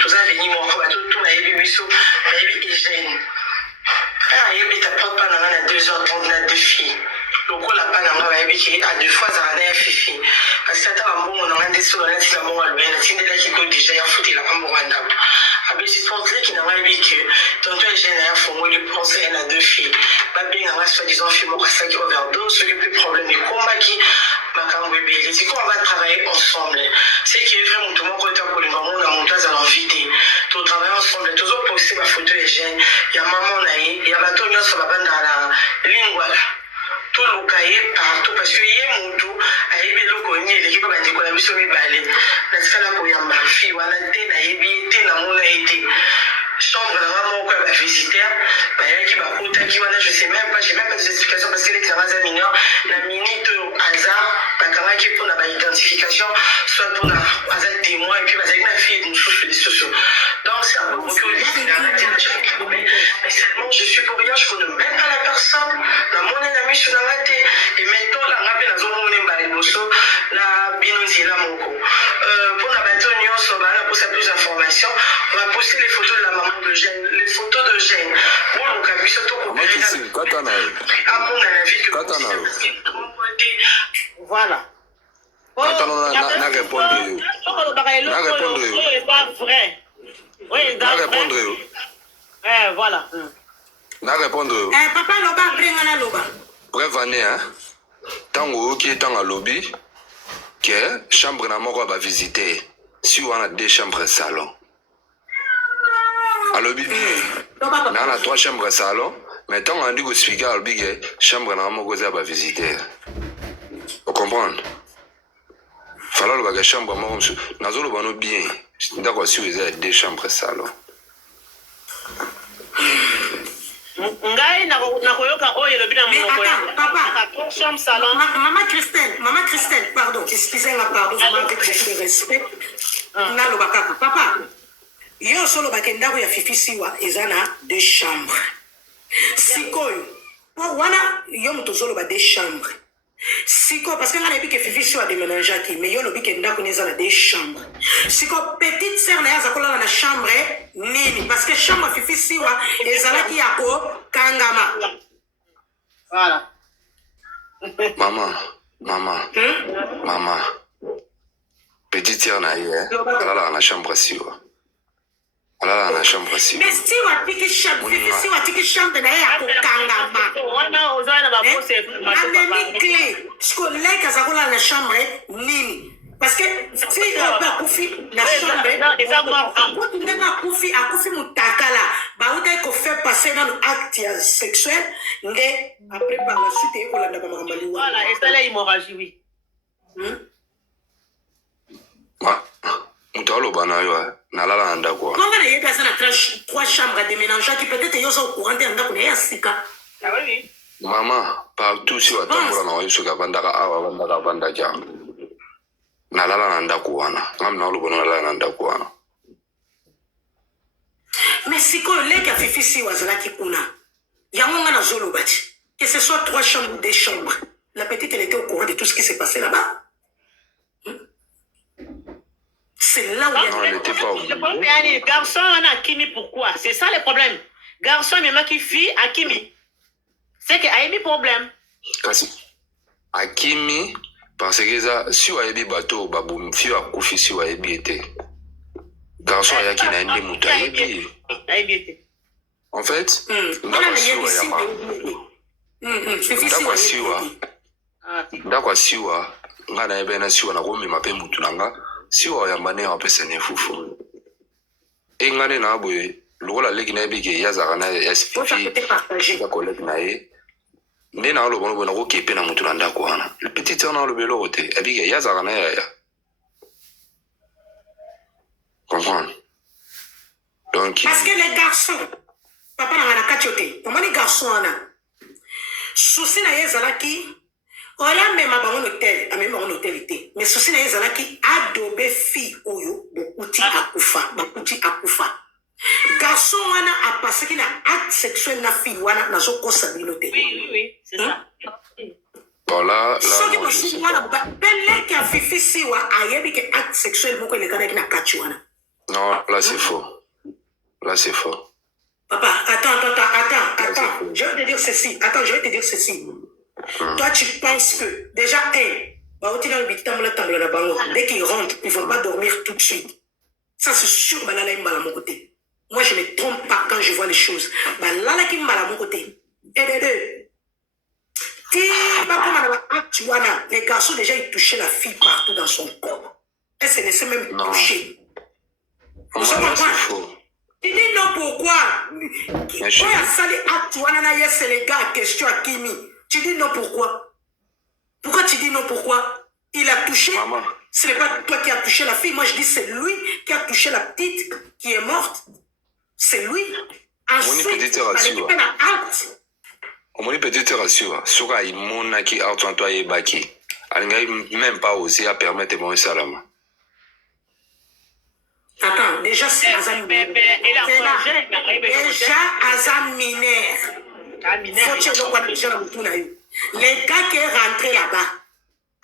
tous avenir moko ba tout na yebi biso na yebi hygiène yebi ta porte pas na 2h30 na 2 filles lokola pa na nga bayebi ki à 2 fois azala na ya fifi parce que ata bambongo na nga nde solo natina bongo alobe natindelaki ko déjà ya futela ka mbongo ya ndako abesiportleki na nga yebi ke tonto hygiène ya fongoli pense na 2 filles babenga nga soi-disant fille moko asaki overdose soki mpe problème ekombaki makambo ebele tiko on va travailler ensemble c'est qui est vrai moto moko eta kolinga mona moto azala envie te totravaille ensemble tozoposte bafoto hygiène ya mama na ye ya bato nyonso babandaka na lingwala toluka ye partout parce que ye motu ayebi eloko nini eleki mpe bandeko na biso mibale natikala koyamba fi wana te nayebi ye te namona ye te chambre na nga moko ya bavisiteur bayaki bakutaki wana je sais même pas j'ai même pas des explications parce que leki na nga aza mineur na minute oyo hasard bakangaki mpona baidentification soit mpona aza témoin et puis bazalaki na fille mosusu lisusu donc c'est un peu beaucoup mais seulement je suis pour rien je connais même pas la personne namoni na miso na nga te et maintenant la nga mpe nazomona mbala liboso na bino nzela moko mpona bato nyonso bana posa plus d'informations on va poster les photos de la maman de Jeanne les photos de Jeanne boluka biso tokopelaamonana vie que voilà na répondre voilà na répondre papa loba bringana loba bref année hein tango qui est dans lobby que chambre na moko va visiter si on a 2 chambres salon à lobby on a 3 chambres salon mais tant on dit que speaker à lobby que chambre na moko va visiter vous comprenez fallait le chambre moko nazolo bano bien d'accord si vous avez 2 chambres salon ngai nakoyoka oyo elobi na monoko ya chambre salon maman Christelle pardon excusez-moi pardon vraiment avec beaucoup de respect naloba kaka papa yo solo bakendako ya fifi siwa eza na 2 chambres sikoyo wana yo moto ozoloba 2 chambres siko parce que nga nayebi ke fifi siwa déménageaki mais yo lobi ke ndako ni eza na 2 chambres siko petite sœur na ye aza kolala na chambre nini parce que chambre fifi siwa ezalaki ya kokangama voilà maman petite sœur na ye alala na chambre siwa alala na chambre siwa mais siwa tiki chambre fifi siwa tiki chambre na ye ya kokangama wana ozala na bapose amemi clé siko leki aza kolala na chambre nini parce que si on peut akufi na chambre ndenge akufi mutakala bautai ko faire passer dans acte sexuel nde après par la suite ekolanda bamakambo liwa voilà esala hémorragie oui moto aloba na yo nalala na ndako konga na yebi aza na 3 chambres déménageaki peut-être yo oza ocourant te ya ndako na ye ya sika maman partout si watambola na yo soki avandaka awa avandaki nalala na ndako wana ngami na oloba nalala na ndako wana mais sikoyo leki ya fifi siwa azalaki kuna yango nga nazoloba ti que ce soit 3 chambres ou 2 chambres la petite elle était au courant de tout ce qui s'est passé là-bas c'est là où non, elle n'était pas au courant. Garçon on a Kimi pourquoi c'est ça le problème garçon même qui fille à Kimi c'est que a eu problème kasi akimi parce que ça si wayebi bato babum fi akufi si wayebi ete garçon ayaki na ndi mutu ayebi en fait ndako asiwa nga nayebe na siwa nakomema mpe mutu na nga siwa oyamba nde apesa ne fufu e nga nde na boye lokola leki nayebi ke ye azalaka na yasififi ya koleki na ye nde na aloba nobo nakokepe na mutu na ndako wana petit wana aloba eloko te abike ye azalaka na yaya comprendre donc parce que les garçons papa nanga na kati yo te omoni garçon wana susi na ye ezalaki oya mema bango na hotel amemi bango na hotel te mais susi na ye ezalaki adobe fille oyo bakuti akufa garçon wana apasaki na acte sexuel na fille wana nazokosa bino te oui c'est ça voilà soki mosusu wana peleki ya fifi siwa ayebi ke acte sexuel moko elekanaki na kati wana Non, là c'est faux. Là c'est faux. Papa, attends. Je vais te dire ceci. Toi, tu penses que, déjà, dès qu'ils rentrent, ils ne vont pas dormir tout de suite. Ça, c'est sûr, Balala est mal à mon côté. Moi, je ne me trompe pas quand je vois les choses. Balala qui est mal à mon côté. Et les deux. Les garçons, déjà, ils touchaient la fille partout dans son corps. Elle se laissait même toucher. Vous comprenez? Tu dis non, pourquoi? C'est les gars, question à Kimi. Tu dis non, pourquoi? Pourquoi tu dis non, pourquoi? Il a touché. Maman. Ce n'est pas toi qui as touché la fille. Moi, je dis c'est lui qui a touché la petite qui est morte. C'est lui. Ensuite, il a récupéré la hâte. Omoni peut-être rassure. Soka imona qui a toi et baki. Alinga même pas aussi à permettre mon salama. Attends, déjà c'est Azam mineur. Déjà Azam mineur. Les gars qui est rentré là-bas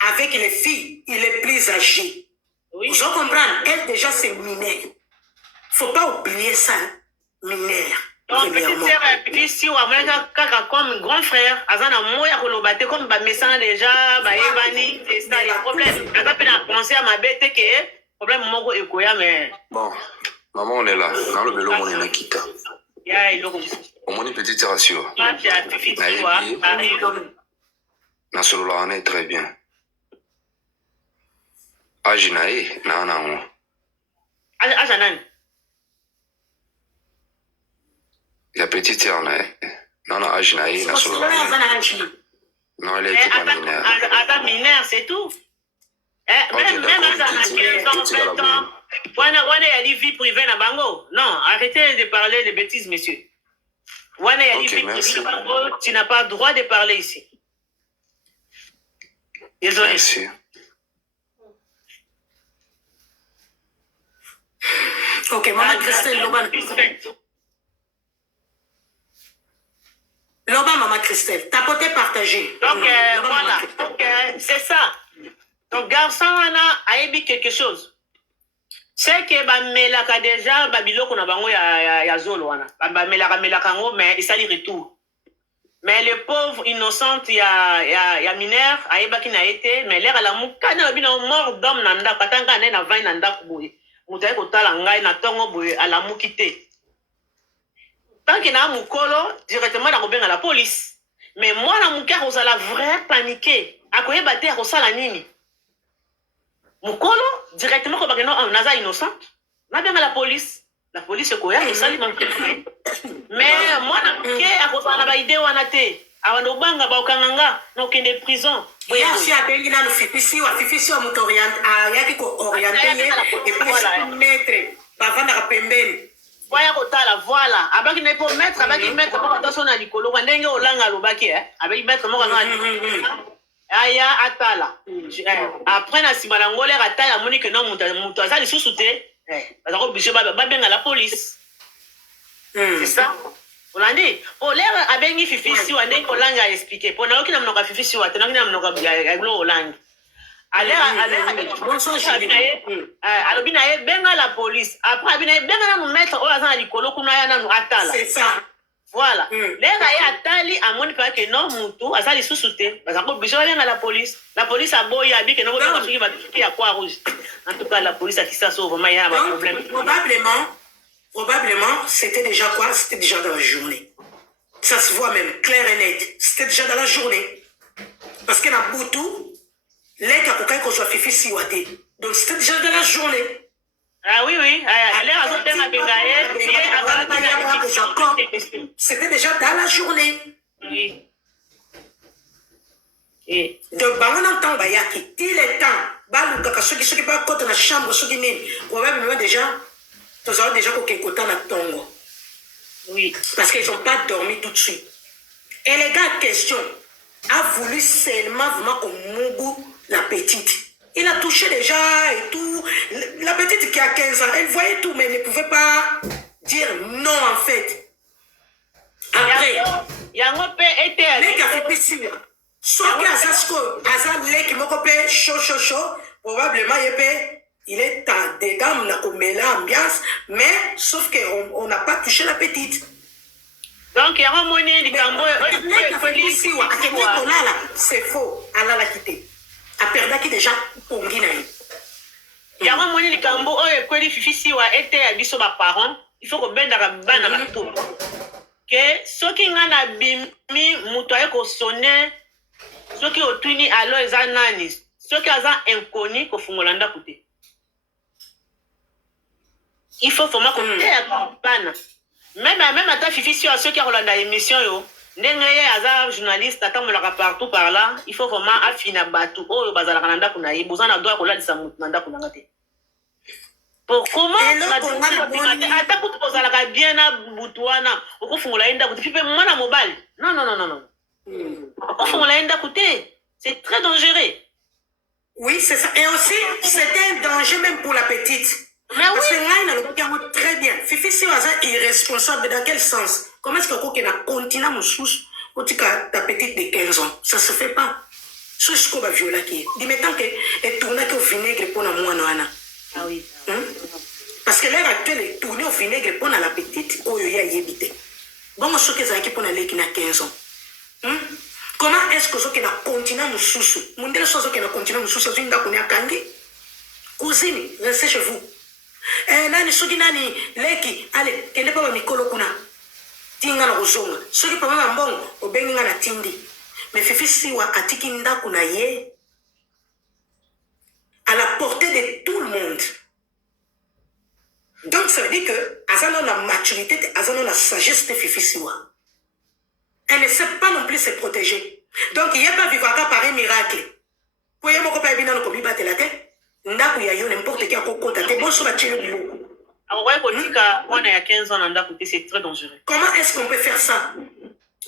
avec les filles, il est plus âgé. Oui. Vous comprenez? Elle déjà c'est mineur. Faut pas oublier ça, mineur. Donc, petite sœur, puis si on a comme grand frère, Azana Moya Kolobate, comme Bamessan déjà, Baébani, c'est ça le problème. Je vais pas penser à ma bête que problème Moko et Koya, mais. Bon, maman, on est là. Dans le vélo, on est là, Kita. Au moins, une petite rassure. Na solo on est très bien. Ajinae, na. Ajanan. La petite sœur, non, Ajinae, na solo. Non, elle est pas mineure. Adam mineure, c'est tout. Même à 15 ans, 20 ans, on a dit vie privée na bango. Non, arrêtez de parler de bêtises, monsieur. On a dit vie privée na bango, tu n'as pas le droit de parler ici. Désolé. Merci. Ok, maman Christelle, Loba, maman Christelle, tapoter, partager. Donc, voilà. Donc, c'est ça. Donc, garçon, on a dit quelque chose. C'est que Bamelaka déjà, Babiloko na bango ya zolo wana. Bamelaka ngo, mais il s'allie retour. Mais le pauvre innocente, il y a mineur, Aïbaki n'a été, mais l'air à la moukane, il y a mort d'homme nanda, patanga na vain nanda kuboui. Moutaï kotala ngai na tongo boui à la moukite. Tant qu'il y a un moukolo, directement à la police. Mais moi, la moukare, on a la vraie paniquer. À quoi battre, on a la nini. Moukolo, directement, on a innocent. On a bien à la police. La police, c'est quoi? Mais moi, on a idée, on a été. Avant de banga, on a aucune de prison. Oui, si à Bengi, nous fifi, on oriente, et puis mettre, avant de pembeni. Voilà. Avant qu'il ne peut mettre, avant qu'il mette attention à l'icolo, on a olanga lobaki, avec mettre mon aya atala. Après, na simalangole atala, monique non, moutaza, les sous-soutés. Parce que je vais bien à la police. C'est ça. On a dit, oh, l'air a bien fifi si on a dit qu'on l'a expliqué. Pour nous qui n'avons pas fifi si on a dit qu'on a bien langue. Alors, la police. Après, nous mettre au hasard l'icolo qu'on a dans atala. C'est ça. Voilà. Les gars atali à mon pas que non moutou, à ça les sous-soutés. Parce que besoin à la police. La police a beau y habiter que non pas qui va à quoi rouge. En tout cas, la police a qui ça sauve vraiment il y a un problème. Probablement, c'était déjà quoi? C'était déjà dans la journée. Ça se voit même clair et net. C'était déjà dans la journée. Parce que dans Boutou, les cas qu'on soit fifi siwaté. Donc c'était déjà dans la journée. Ah oui, oui. C'était déjà dans la journée. Oui. Et donc, on entend qu'il il est temps. Ceux qui pas dans la chambre, ceux qui n'est probablement déjà, nous avons déjà quelques temps dans Tongo. Oui. Parce qu'ils n'ont pas dormi tout de suite. Et les gars, question, a voulu seulement vraiment qu'on Mougou la petite. Il a touché déjà et tout. La petite qui a 15 ans, elle voyait tout, mais elle ne pouvait pas dire non en fait. Après, il y a un peu été. Les gars, c'est possible. Soit que Azasko, Azam, les qui m'ont coupé chaud, probablement, il peut il est à des gammes, on met l'ambiance, mais sauf qu'on n'a pas touché la petite. Donc, il y a un moyen de c'est faux. Elle a quitté. Elle a perdu déjà pour Guinée. Il y a un moyen de Cambo, oh, et Fifi Siwa était à biso ma parent, il faut que ben dans la tout. Que ceux qui ont bimi, moutoye ko sonné, ceux qui ont tuni alors ils ont nani, ceux qui ont inconnu ko fungolanda koute. Il faut vraiment qu'on ait ban. Même à ta Fifi Siwa, ceux qui ont la émission yo, n'engagez à journaliste, attends me la partout par là, il faut vraiment affiner batou, oh bazala kananda kunaï, besoin d'un doigt qu'on l'a dit ça moutonanda kunangate. Pour comment ata kutu kozalaka bien na butwana okufungula enda kuti pipe mwana mobile non okufungula enda kuti c'est très dangereux. Oui, c'est ça. Et aussi c'était un danger même pour la petite. Mais parce que là il a le cas très bien. Fifi si waza irresponsable dans quel sens? Comment est-ce que a continue mon sous otika ta petite de 15 ans? Ça se fait pas. Ce ce qu'on va violer qui. Dis maintenant que et tourner au vinaigre pour na mwana. Ah oui. Parce que l'heure actuelle est tournée au vinaigre pour la petite oyo ya yebite. Bon, ce que ça qui pour aller qui n'a 15 ans. Comment est-ce que ce qui n'a continué mon sous? Mon délai soit ce qui n'a continué mon sous, c'est une dame qu'on a kangi. Cousine, restez chez vous. Nani sugi nani leki allez, qu'elle n'est pas mikolo kuna. Tinga na rozonga. Ce qui peut même bon au benga na tindi. Mais fifi siwa atiki nda kuna ye. À la portée de tout le monde. Donc ça veut dire que Azano la maturité, Azano la sagesse de Fifi Siwa. Elle ne sait pas non plus se protéger. Donc il n'y a pas vivre par un miracle. Pour y avoir un bina no kobi battre la tête, ndaku ya yo n'importe qui a kokota te bon sur la télé du lot. Alors ouais politika on a 15 ans nanda côté c'est très dangereux. Comment est-ce qu'on peut faire ça?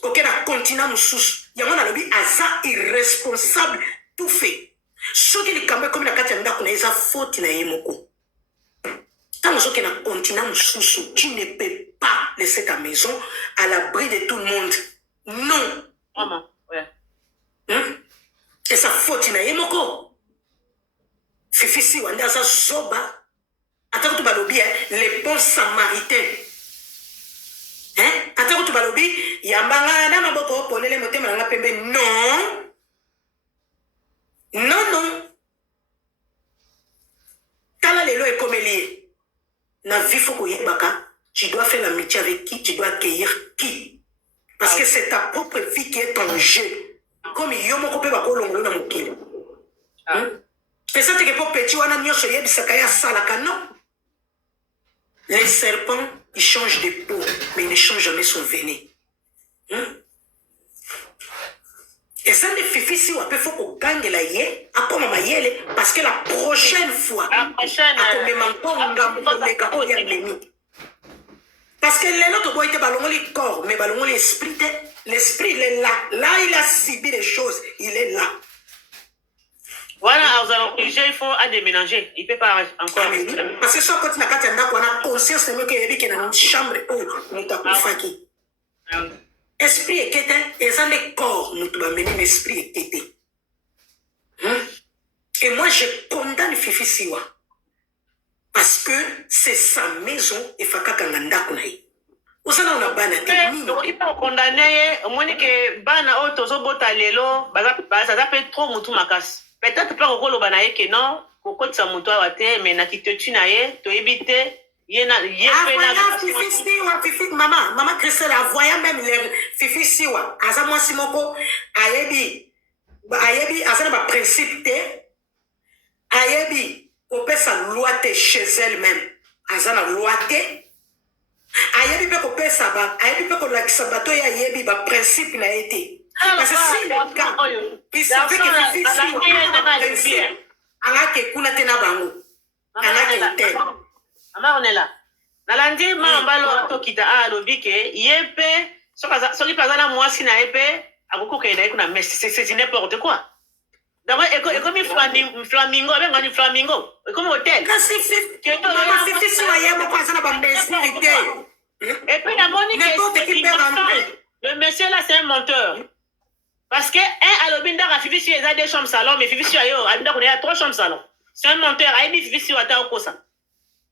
OK na continent moussous. Ya mona lobi aza irresponsable tout fait. Ce qui est comme la katia ndaku na eza faute na yemoko. Tant que tu continent sous, tu ne peux pas laisser ta maison à l'abri de tout le monde. Non. Maman, ouais. Et ça faute na yemoko. Fifi si wanda za zoba. Attends que tu balobi les bons samaritains. Attends que tu balobi yambanga na maboko ponele motema na pembe. Non. Non. Tala lelo e comme lié. Na vie faut que tu dois faire l'amitié avec qui, tu dois accueillir qui. Parce que c'est ta propre vie qui est en jeu. Comme yomo ko pe ba ko longo na mukile. Et ça c'est que pour petit wana nyosho yebi sakaya salaka non. Les serpents, ils changent de peau, mais ils ne changent jamais son venin. Et ça ne fait si on peut faut qu'on gagne la yé, à comme ma yé, parce que la prochaine fois, parce que les autres bois étaient ballons les corps, mais ballons l'esprit, l'esprit il est là. Là il a ciblé les choses, il est là. Voilà, alors il faut à déménager, il peut pas encore. Parce que ça quand tu n'as pas conscience de que il y a une chambre où on t'a confaki. Esprit est quitté, et ça les corps, nous devons mener l'esprit est quitté. Et moi, je condamne Fifi Siwa. Parce que c'est sa maison et Faka Kanganda Kunaï. Où ça, on a banné. Il faut condamner, au moins que Bana Otozo Botalelo, ça s'appelle trop Moutou Makas. Peut-être pas au Banaye que non, au côté de sa moutou à terre, mais n'a quitté Tunaye, tu éviter. Maman Christelle a voyé même les Fifi Siwa. Aza moi Simoko, ayebi, aza na principe te, ayebi, on peut sa loi chez elle-même. Aza na loi te, ayebi peut qu'on peut sa ba, ayebi peut qu'on la sabato ya ayebi ba principe na été. Parce que si le cas, il savait que Fifi Siwa principe, ala ke kuna tena bango, ala ke te. Ama on est là. Nalandi mambalo to kita a lobike yepe soki pazana mwasi na yepe akoko kaina kuna mais c'est n'importe quoi. D'abord et comme flamingo avec ngani flamingo comme hôtel. Kasi maman Fifi Siwa yemo kwa sana ba mbesirité. Et puis la Monique le monsieur là c'est un menteur. Parce que un alobinda a Fifi Siwa a des chambres salon mais Fifi Siwa yo abinda qu'on a 3 chambres salon. c'est un menteur ayebi fifi siwa ata okosa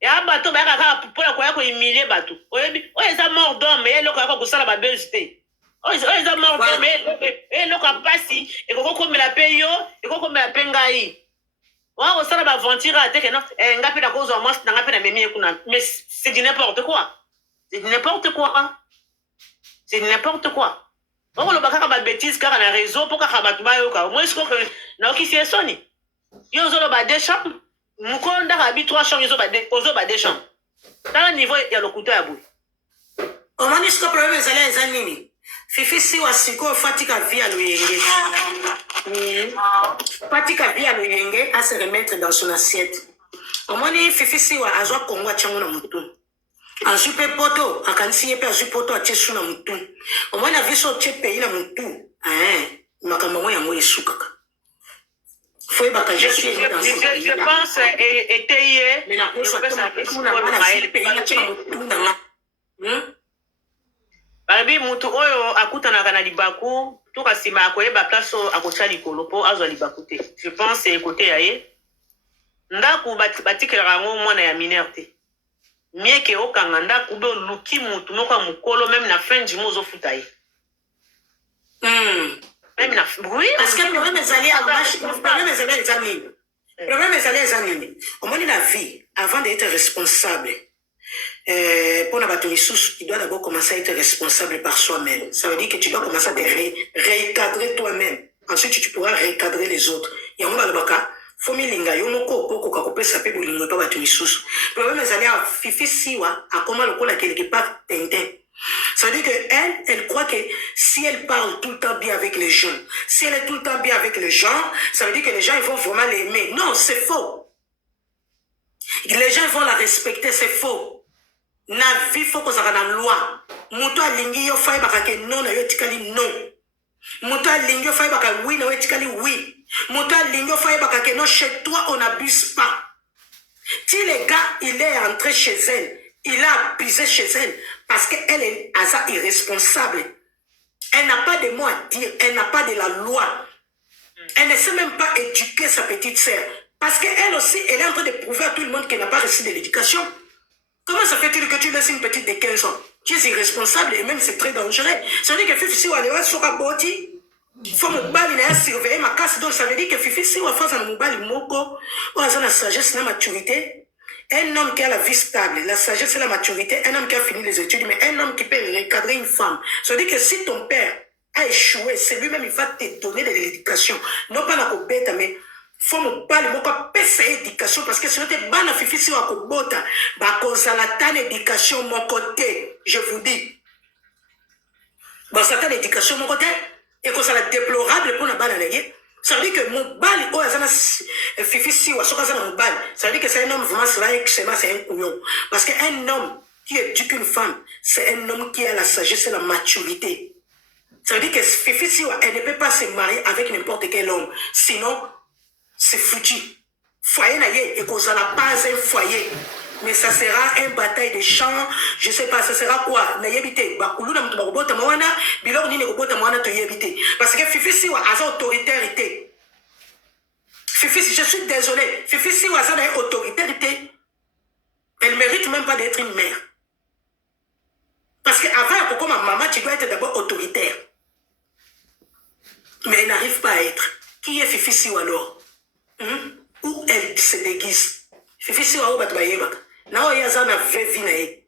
ya bato bayaka kaka mpona koya kohumilie bato oyebi oyo eza mort d'homme ye eloko yaka kosala babese te oyo eza mort d'homme ye eloko ya mpasi ekokokomela mpe yo ekokomela mpe ngai oya kosala baventure ateke no nga mpe nakozwa mwasi nanga mpe namemi ye kuna mais c'est du n'importe quoi c'est du n'importe quoi c'est du n'importe quoi okoloba kaka babétise kaka na réseau mpo kaka bato bayoka omoi sikoke naokisi ye soni yo ozoloba deux chambres mokolo ndaka abi 3 chambres ozoba deux chambres tala niveau ya lokuta ya boye omoni siko problème ezali eza nini fifi siwa sikoyo fatika vi ya loyenge fatika vi ya loyenge ase remettre dans son assiette omoni fifi siwa azwa kongo atiango na motu azwi mpe poto akanisi ye mpe azwi poto atie su na motu omoni avi so otie pays na motu makambo yango yango esukaka foyebaka je pense eteye balobi mutu oyo akutanaka na libaku tuka nsima akoyeba place oyo akotya likolo mpo azwa libaku te je pense ekote ya ye ndako batikelaka yango mwana ya minere te mieke okanga ndako be oluki mutu moko ya mokolo meme na fin du mois ozofuta ye même na oui parce que problème ezali eza nini problème ezali eza nini omoni la vie avant d'être responsable pour la bateau misusu, tu dois d'abord commencer à être responsable par soi-même. Ça veut dire que tu dois commencer à te recadrer toi-même. Ensuite, tu pourras recadrer les autres. Et on va le baka. Faut milinga yo moko poko kakope sape bolingo pa bateau misusu. Le problème est allé à fifi siwa à comment le cola quelque part tintin. Ça veut dire que elle croit que si elle parle tout le temps bien avec les gens, si elle est tout le temps bien avec les gens, ça veut dire que les gens ils vont vraiment l'aimer. Non, c'est faux. Les gens vont la respecter, c'est faux. Na vie faut que ça na loi. Muto alingi yo fai baka ke non na yo tikali non. Muto alingi yo fai baka oui na yo tikali oui. Muto alingi yo fai baka ke non chez toi on n'abuse pas. Si le gars il est entré chez elle, il a abusé chez elle parce qu'elle est irresponsable. Elle n'a pas de mots à dire, elle n'a pas de la loi. Elle ne sait même pas éduquer sa petite sœur. Parce qu'elle aussi, elle est en train de prouver à tout le monde qu'elle n'a pas reçu de l'éducation. Comment ça fait-il que tu laisses une petite de 15 ans? Tu es irresponsable et même c'est très dangereux. Ça veut dire que Fifi Siwa Lewa sera boti. Il faut me balayer, surveiller ma casse. Donc ça veut dire que Fifi Siwa face à mon bal moko, ou à la sagesse, la maturité. Un homme qui a la vie stable, la sagesse et la maturité, un homme qui a fini les études, mais un homme qui peut recadrer une femme. Ça veut dire que si ton père a échoué, c'est lui-même, il va te donner de l'éducation. Non pas la cobette, mais faut me parler, moi, pas pèse éducation, parce que si on était ban à fifi, si on a cobota, bah, cause à la tan éducation, mon côté, je vous dis. Bah, ça tan éducation, mon côté, et cause à la déplorable pour la ban à l'ayer. Ça veut dire que mon bal, oh, fifi, si on a mon bal, ça veut dire que c'est un homme vraiment, c'est un couillon. Parce qu'un homme qui éduque une femme, c'est un homme qui a la sagesse et la maturité. Ça veut dire que fifi, si elle ne peut pas se marier avec n'importe quel homme. Sinon, c'est foutu. Foyer naïe, et qu'on n'a pas un foyer. Mais ça sera une bataille de champs. Je ne sais pas, ça sera quoi? Naïebité. Bakoulou na mtobota mwana, bilor ni nekobota mwana to yebité. Parce que Fifi Siwa a autorité. Fifi, je suis désolé. Fifi Siwa a autorité. Elle ne mérite même pas d'être une mère. Parce qu'avant, comme ma maman, tu dois être d'abord autoritaire. Mais elle n'arrive pas à être. Qui est Fifi Siwa alors? Où elle se déguise. Fifi Siwa ou Batbayebak. Na oya zana vraie vie nae.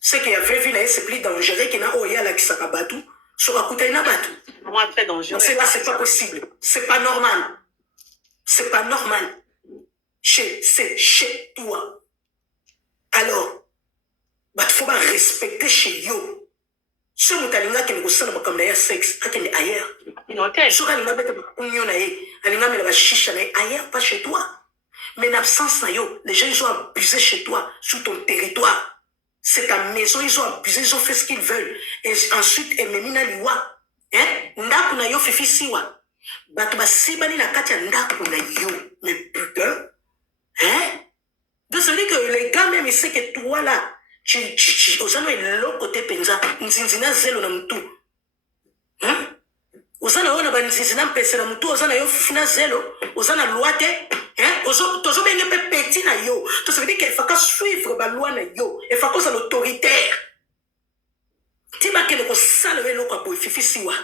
Ce qui est vraie vie nae, c'est plus dangereux que na oya la kisakabatu. Sur Akuta na batu. Moi, très dangereux. C'est là, c'est pas possible. C'est pas normal. C'est pas normal. C'est chez toi. Alors, il faut respecter chez yo. Ce mutalinga qui nous sommes comme d'ailleurs sexe, à quel ailleurs. Sur un alinga union alinga mais la chicha ailleurs, pas chez toi. Mais en absence les gens ils ont abusé chez toi, sur ton territoire. C'est ta maison, ils ont abusé, ils ont fait ce qu'ils veulent. Et ensuite, ils m'ont mis liwa. Hein? Ndaku na yo fifi siwa. Batu basibani na katia ndaku na yo. Mais putain. Hein? Donc ça veut dire que les gars même ils savent que toi là, tu aux gens l'autre côté penza, nzinzina zelo na mtu. Hein? ozana yo na banzizi na mpesela mutu ozana yo fina zelo ozana loi te tozobenge mpe petit na yo to ça veut dire qu'il faut suivre baloi na yo il faut kozala autoritaire ti bakende kosala yo eloko ya boye fifisiwa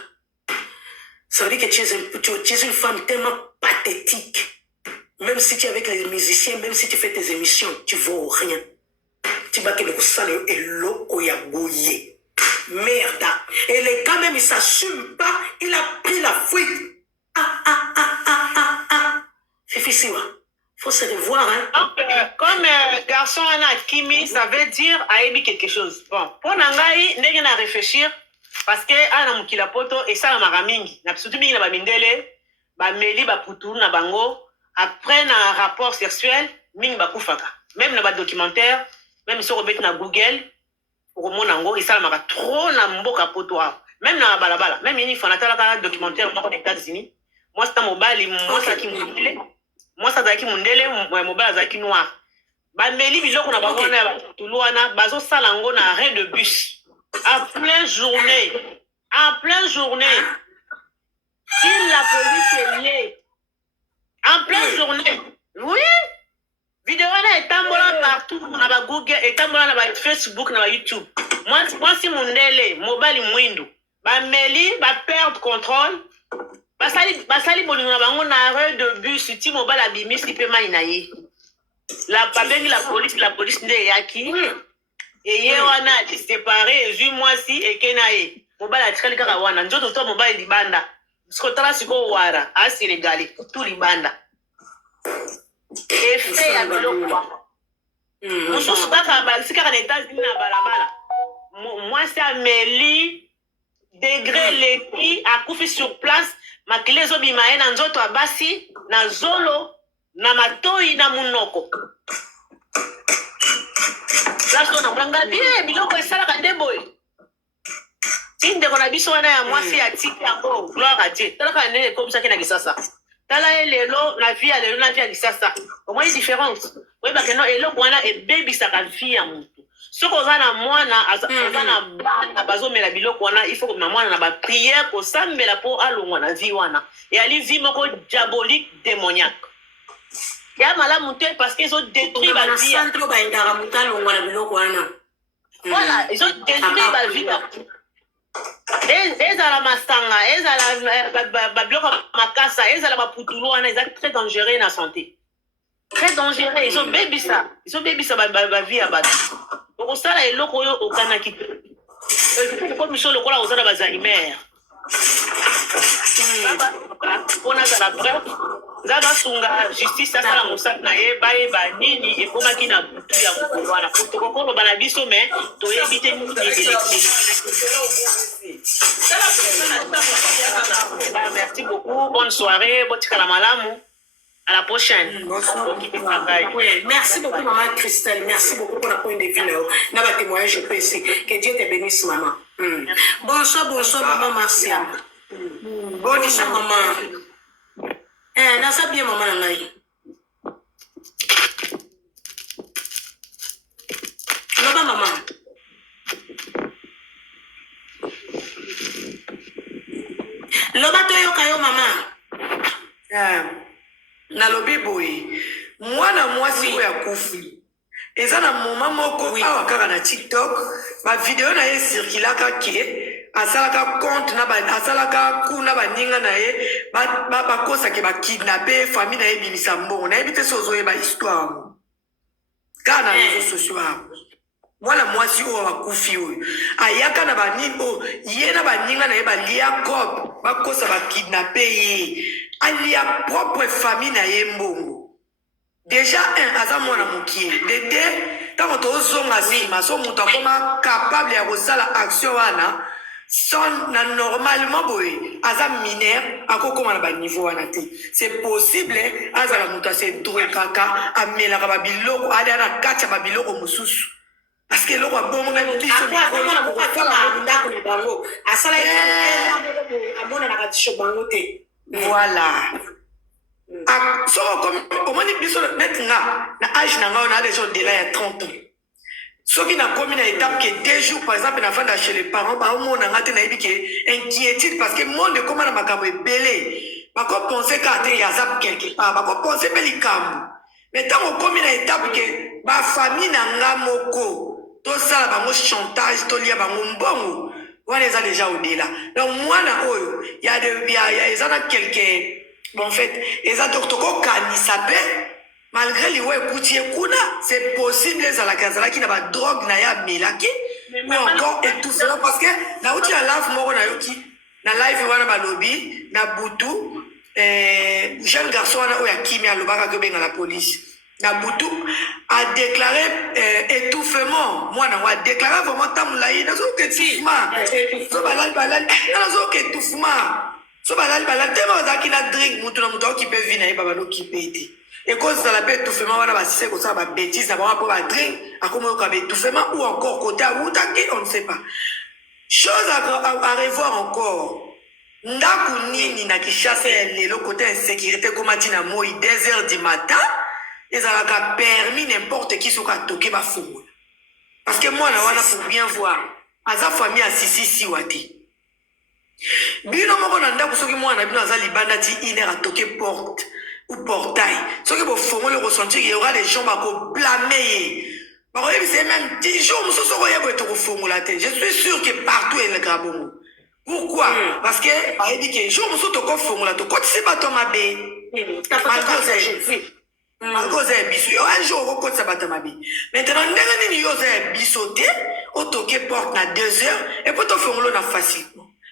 ça veut dire que tu es une femme tellement pathétique même si tu es avec les musiciens même si tu fais tes émissions tu vaux rien ti bakende kosala yo eloko ya boye merde. Et les gars même, il s'assume pas. Il a pris la fuite. Fifi, faut se revoir, hein. Comme garçon Anna Kimi, ça veut dire Aébi quelque chose. Bon, pour Nangaï, n'est rien à réfléchir. Parce que Anna Mukila Poto et ça, Maramingi. N'a surtout bien la Mindele, Meli, Poutou, Nabango. Après, un rapport sexuel, Ming Bakoufaka. Même dans le documentaire, même sur le na Google. Pour mon ango, il s'allume trop na mboka potoa. Même na balabala, même il faut un documentaire aux États-Unis. Moi c'est un mobile, moi ça qui mundele, moi ça zaki mundele, moi mobile zaki noir. Ba meli biloko na bangona tuluana, bazo salango na arrêt de bus. En pleine journée, si la police est liée, en pleine journée, oui. Vidéo là est tambola partout, na ba Google, est tambola na ba Facebook, na ba YouTube. Moi si mundele, mobile mwindo. Ba meli, ba perdre contrôle. Basali bolingo na bango na arrêt de bus, ti mobile abimi si pe mai na ye. La police nde yaki. Et ye wana di séparé, et moi si et kenaye. Mobile atikali kaka wana, njoto to mobile libanda. Skotala siko wara, asi legali, tout libanda. Effet ya biloko mosusu kaka balisi kaka na États-Unis na balabala mwasi ameli degré leki akufi sur place makile ezobima ye na nzoto ya basi na zolo na matoi na munoko laso na kulanga bien biloko esalaka nde boye ti ndeko na biso wana ya mwasi ya tiki yango gloire à Dieu talaka nde ekomisaki na kisasa tala lelo la vie na vie ya kisasa au moins différence oui parce que non eloko wana ebebisaka vie ya mutu soko oza na mwana oza na bana bazomela biloko wana il faut que mwana na baprière kosambela mpo alongwa na vie wana eyali vie moko diabolique démoniaque ya malamu te parce que ezodétruire bavie bayendaka mutu alongwa na biloko wana voilà ezodétruire bavie ezala masanga ezala babiloko makasa ezala baputulu wana eza très dangereux na santé très dangereux ezobebisa bavie ya bato okosala eloko oyo okanaki te po miso lokola oza na bazalimaire mpona azala bref nza basunga justice asala mosaka na ye bayeba nini ekomaki na butu ya mokolo wana tokokoloba na biso me toyebi te nini merci beaucoup bonne soirée botikala malamu à la prochaine. Oui, merci beaucoup maman Christelle, merci beaucoup pour la point de vue na ba témoignage je peux ici que Dieu te bénisse maman. Bonsoir maman Marcia. Bonsoir maman. Nasa bien maman nangai. Loba maman. Loba to yoka maman. nalobi boye mwana mwasi oyo akufi eza na moma moko awa kaka na TikTok bavideo na ye circulaka ke asalaka compte asalaka ku na baninga na ye bakosake bakidnape famille na ye bimisa mbongo nayebi te so ozoyeba histoire kaka na réseaux sociaux awa mwana mwasi oyo akufi oyo ayaka na baninga oyo ye na baninga na ye balia cope bakosa bakidnape ye alia propre famille na ye mbongo déjà aza mwana mokie de deux ntango tozonga nsima so moto akoma capable ya kosala action wana son na normalement boye aza mineur akokoma na baniveau wana te c'est possible azala moto ase drogaka amelaka babiloko alia na kati ya babiloko mosusu parce que eloko abongonga biso amonanaka tisho bango te voilà so omoni biso net nga na age na ngao na déjà au-delà ya 30 ans soki nakomi na étape que 2 jours par exemple nafanda chez les parents baomonanga te nayebi ke inquiétude parce que monde ekóma na makambo ebele bakopense kaka te yaza quelque part bakopense mpe likambo mais ntango okomi na étape ke bafamille na nga moko tosala bango chantage tolia bango mbongo wana eza déjà au-delà donc mwana oyo eza na quelque bon en fait eza donc tokokanisa mpe malgré liwa ekuti ye kuna c'est possible azalaki na badrogue na ye amelaki ou encore étouffement parce que nauti na live moko nayoki na live wana balobi na butu jeune garçon wana oyo akimi alobaka ke obenga la police na butu adéclaré étouffement mwana ngo adéclaré vraiment tamolai nazoyoka étouffement so balali nazoyoka étouffement so balali tema bazalaki na drink mutu na mutu aokipe vi na ye babanokipe ete ekozala mpe étouffement wana basise kosala babétise na bango mpo badrink akoma yoka baétouffement ou encore côté awutaki on ne sait pas chose à revoir encore ndako nini na Kinshasa ya lelo côté insécurité koma ntina moi 2h du matin ezalaka permis n'importe qui soki atoke bafungola parce que mwana wana pour bien voir aza famille asisisiwa te bino moko na ndako soki mwana bino aza libanda ti 1h atoke porte ou portail soki bofongoli ressentir il y aura des gens bakoblame ye bakoyebisa même 10 jours mosusu okoyeba ete kofongola te je suis sûr que partout eleka bongo pourquoi parce que bayebi ke jour mosusu tokofongola tokotisi bato mabe malgré oza ya biso yo un jour okokotisa bato mabe maintenant ndenge nini yo oza ya biso te otoke porte na 2h epo tofongolo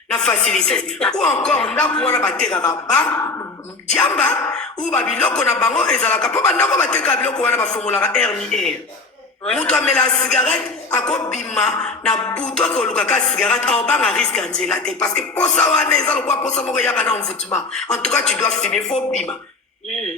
na facilité ou encore ndako wana batekaka diamba ou babiloko na bango ezalaka mpo bandako batekaka biloko wana bafongolaka air ni air mutu amela cigarette akobima na butu akolukaka cigarette aobanga risque ya nzela te parce que posa wana eza lokwa posa moko eyaka na envoûtement en tout cas tu dois filmer fo bima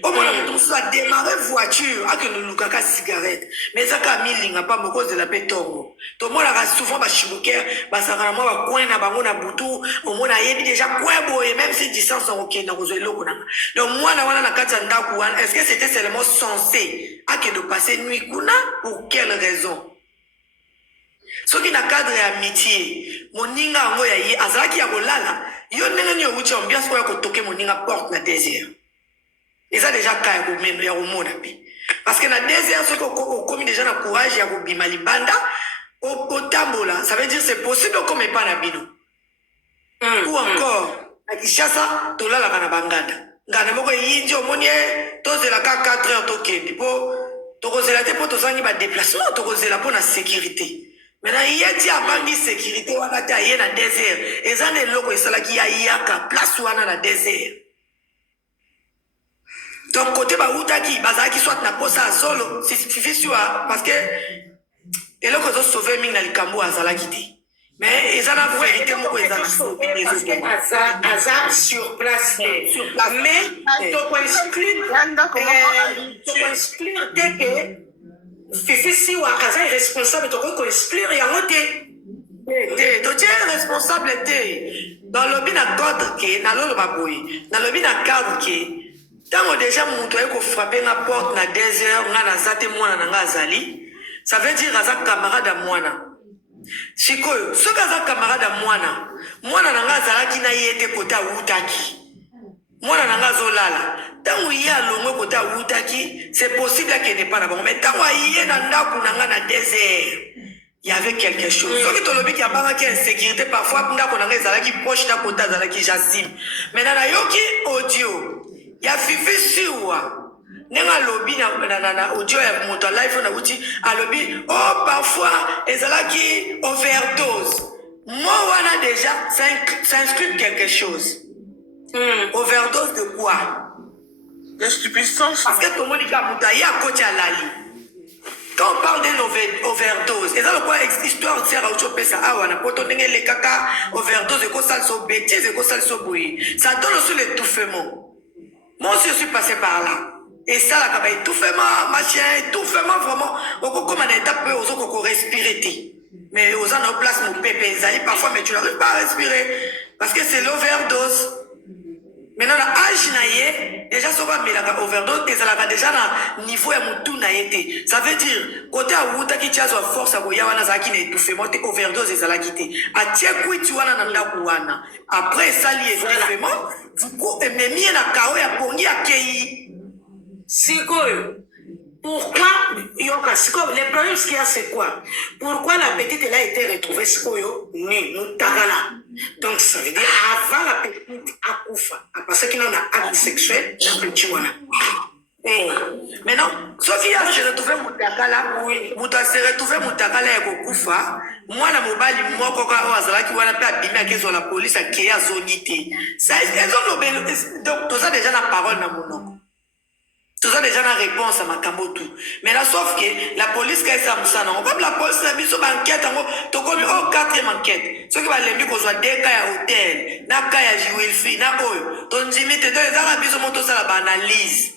omona mutu mosusu adémarre voiture akende olukaka cigarette mais ezaka milinga mpa moko ozela mpe ntongo tomonaka souvent bachibokere bazalaka na mwa bacoin na bango na butu omona ayebi déjà coin boye même si distance okenda kozwa eloko nanga donc mwana wana na kati ya ndako wana est ce que c'était seulement censé akende opase nuit kuna pour quelle raison soki na cadre ya amitié moninga yango ya ye azalaki ya kolala yo ndenge nini owuti ambiance oyo ya kotoke moninga porte na 2h eza déjà ka ya komona mpe parce que na 2h soki okomi déjà na courage ya kobima libanda otambola ça veut dire c'est possible okoma epa na bino ou encore na Kinshasa tolalaka na banganda nganda moko eyindi omoni ye tozelaka 4h tokende mpo tokozela te mpo tozangi badéplacement tokozela mpo na sécurité maintenant ye ti abangi sécurité wana te aye na 2h eza na eloko esalaki ya yaka place wana na 2h donc côté bautaki bazalaki soit na posa solo fifi siwa parce que eloko ezosauve mingi na likambo azalaki te mais eza na vérité moko eza aza sur place mais tokoexclure te ke fifi siwa aza irresponsable tokoki koexclure yango te totie responsable te nalobi na cadre ke naloloba boye nalobi na cadre ke ntango déjà moto aye kofrape nga porte na 2h nga naza te mwana na nga azali ça veut dire aza camarade ya mwana sikoyo soki aza camarade ya mwana na nga azalaki na ye te kote awutaki mwana na nga azolala ntango ye alongwe kote awutaki c'est possible akende mpa na bango mais ntango aye na ndako na nga na 2h il y avait quelque chose soki tolobi ki abangaki insécurité parfois ndako na nga ezalaki proche na kote azalaki jasime maintenant nayoki audio ya fifi siwa ndenge alobi na audio ya moto alive na uti alobi oh parfois ezalaki overdose mo wana déjà ça inscrit quelque chose overdose de quoi de stupéfiance parce que tomoni ka moto aye akoti alali quand on parle d'une overdose eza lokwa histoire tiara uti opesa awa na poto ndenge elekaka overdose ekosala so bêtise ekosala so boye ça donne aussi l'étouffement. Moi aussi, je suis passé par là. Et ça, là, étouffement, machin, étouffement, vraiment. On comme une étape, on respirer. Mais aux en place, mon pépé, parfois, mais tu n'arrives pas à respirer. Parce que c'est l'overdose. maintenant na âge na ye déjà soki amelaka overdose ezalaka déjà na niveau ya motu na ye te. Ça veut dire côté awutaki ti azwa force akoya wana azalaki na étouffement te overdose ezalaki te atie kwiti wana na ndako wana après esali étouffement du coup ememi ye na kao ya pongi akei. Sikoyo, pourquoi Yoka, Sikoyo, le problème ce qu'il y a c'est quoi? Pourquoi la petite elle a été retrouvée Sikoyo née, nous tagala. Donc ça veut dire avant la petite akufa, parce qu'il y a un acte sexuel, la petite wana. Maintenant, sauf qu'il a se retrouvé mutakala, muta se retrouvé mutakala ya kokufa, mwana mobali moko ka wazalaki wana pe abimi akezo la police akeya zoni te. Ça donc tout ça déjà la parole na monoko. Tout ça déjà la réponse à ma tout. Mais là, sauf que la police qui est ça, on va la police a mis sur enquête, tu connais au 4e enquête. Ce qui va les mis qu'on soit des cas à hôtel, na cas à jouer le fille, na oyo. Ton limite de les arabes ils ont monté ça la analyse.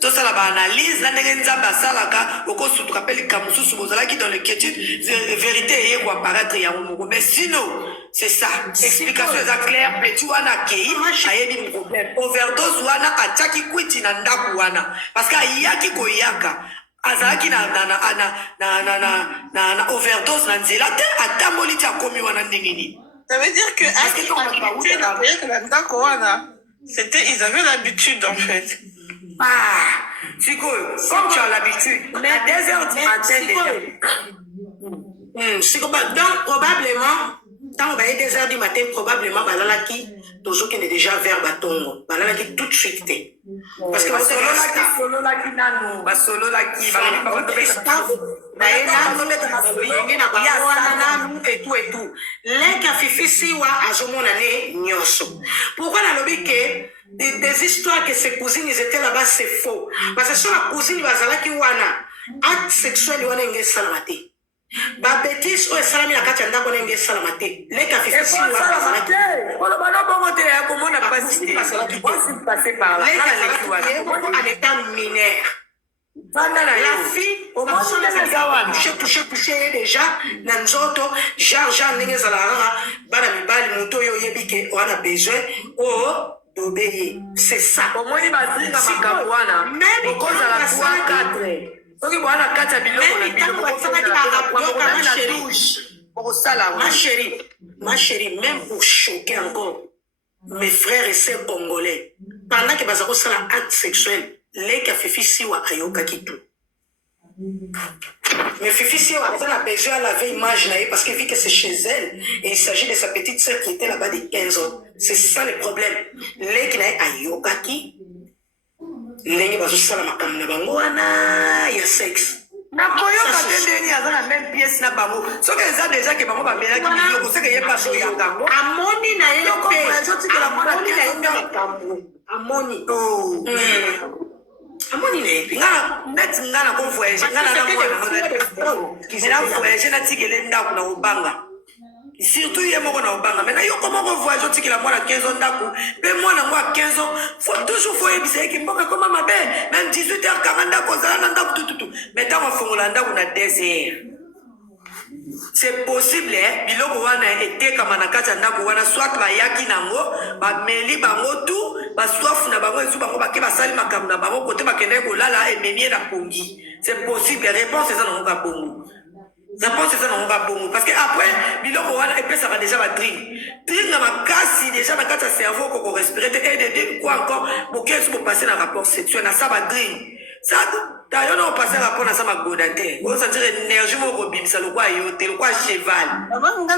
Tout ça la analyse, la n'enza basalaka, au cours tu rappelles kamusu subozala qui dans le quiétude, vérité et quoi apparaître ya mon mais sinon c'est ça. Explication est claire, mais tu wana kei, ayebi problème. Overdose wana ataki kwiti na ndaku wana. Parce que yaki koyaka. Azaki na overdose na nzela te atamboli ti akomi wana ndengeni. Ça veut dire que ils avaient l'habitude en fait. Ah, Siko, comme tu as l'habitude, mais à 2h du matin déjà. Siko, donc probablement, quand on va être 2h du matin, probablement, balalaki, toujours qu'il est déjà vers Batongo. Balalaki tout de suite. Parce que solo laki nanu, solo laki, et tout. L'un fifi siwa azomonane nyoso. Pourquoi la lobby que des histoires que ses cousines ils étaient là-bas c'est faux. Parce que sur la cousine bazalaki wana acte sexuel wana nge salamate. Ba bêtise o salami la katia ndako nge salamate. Les ka fifi siwa bazalaki. Ono bana bongo te ya komona pasité. Passer par là. En étant mineur. La fille, au moins, touché déjà, Nanzoto, Jean Nengezalara, Banamibal, Mutoyo Yebike, on a besoin, d'obéir. C'est ça. Au moins, il va dire à Makawana, même au cause à la fois 4. Donc, il va y avoir 4 billes. Ma chérie, même pour choquer encore mes frères et sœurs congolais, pendant que Bazaro ça un acte sexuel, les cas Fifi Siwa Ayoka Kitu. Mais Fifi Siwa a besoin de laver l'image parce que vu que c'est chez elle, et il s'agit de sa petite sœur qui était là-bas de 15 ans. C'est ça le problème. Les qui n'a Ayoka Ki, les Bazou Salama Kamnabangoana, il y a sexe. Na koyoka te ndeni aza na même pièce na bango soki eza déjà ke bango babelaki biloko seke ye pas koyaka amoni na ye amoni amoni na ye nga neti nga na kovoyage nga na mwana voyage natikele ndako na obanga surtout ye moko na obanga maintenant yo komoko voyage otikela mwana 15 ans ndako mpe mwana ngo a 15 ans faut toujours faut yebisa yeke mboka koma mabe même 18h40 ndako ozala na ndako tututu mais ntango afongola ndako na 2h c'est possible biloko wana etekama na kati ya ndako wana soit bayaki nango bameli bango tu baswafu na bango ezu bango bake basali makambo na bango kote bakendaki kolala ememie na pongi c'est possible réponse eza nango ka bongo réponse eza nango ka bongo parce que après biloko wana epesaka déjà badrink drink na makasi déjà na kati ya cerveau koko respire te et quoi encore boke ezu bopase na rapport sexuel na sa badrink ça d'ailleurs on passe rapport na sa magoda te on sentir énergie moko bimisa lokwa yo te lokwa cheval on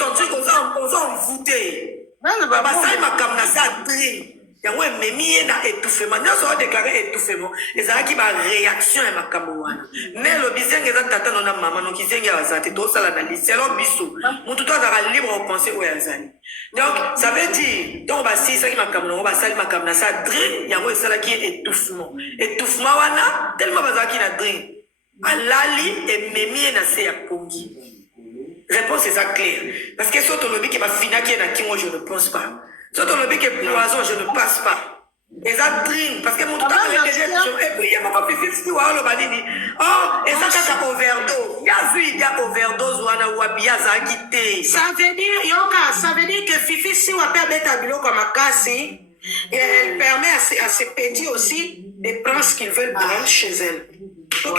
sentir qu'on s'en envoûté basali makambo na sa drink yango ememi ye na étouffement nyonso odéclare étouffement ezalaki baréaction ya makambo wana me elobi zenge eza tata no na mama noki zenge aza te tosala na liselo biso motu to azalaka libre opense oyo azali donc ça veut dire ntongo basilisaki makambo nango basali makambo na sa drink yango esalaki étouffement wana tellement bazalaki na drink alali ememi ye na se ya pongi réponse eza claire parce que so tolobi ke bafinaki ye na kingo je ne pense pas. Surtout le bic est poison, je ne passe pas. Et ça drink, parce que mon temps est déjà. Et puis il y a mon fils qui va au banini. Oh, et ça, ça overdose. Il y a overdose, wana wapi azalaki te. Ça veut dire, Yoka, ça veut dire que Fifi, si on peut mettre biloko comme Makasi, elle permet à ces petits aussi de prendre ce qu'ils veulent prendre chez elle. Donc,